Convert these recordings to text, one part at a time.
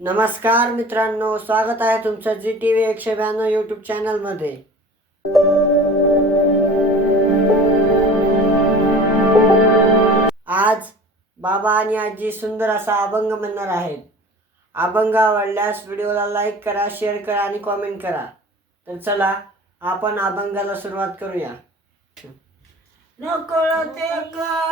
नमस्कार मित्रांनो स्वागत आहे तुमचं जी टी व्ही एकशे ब्याण्णव यूट्यूब चॅनलमध्ये आज बाबा आणि आजी सुंदर असा अभंग म्हणणार आहेत. अभंग आवडल्यास व्हिडिओला लाईक करा शेअर करा आणि कॉमेंट करा. तर चला आपण अभंगाला सुरुवात करूया. नकळते का?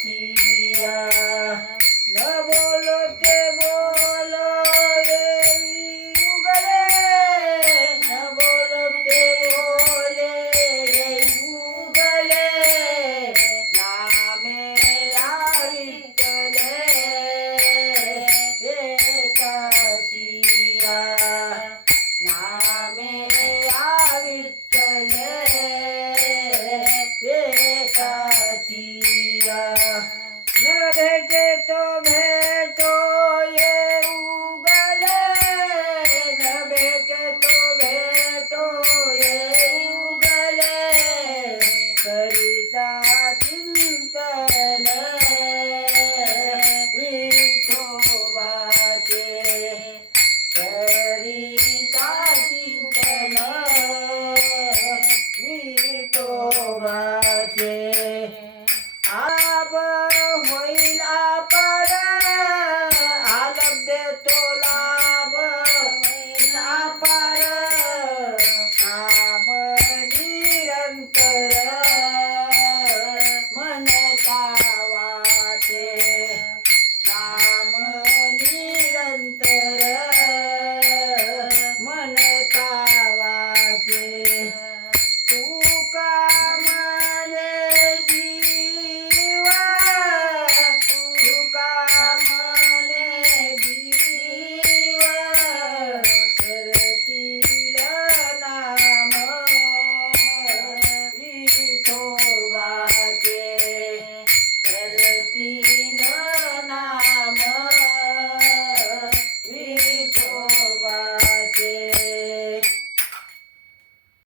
રસિયા ન બોલો કે બોલો એવી ઉગરે, ન બોલો તે બોલે ઉગલે નામે આવિતલે એ કચિયા નામે આવિતલે ভজে তো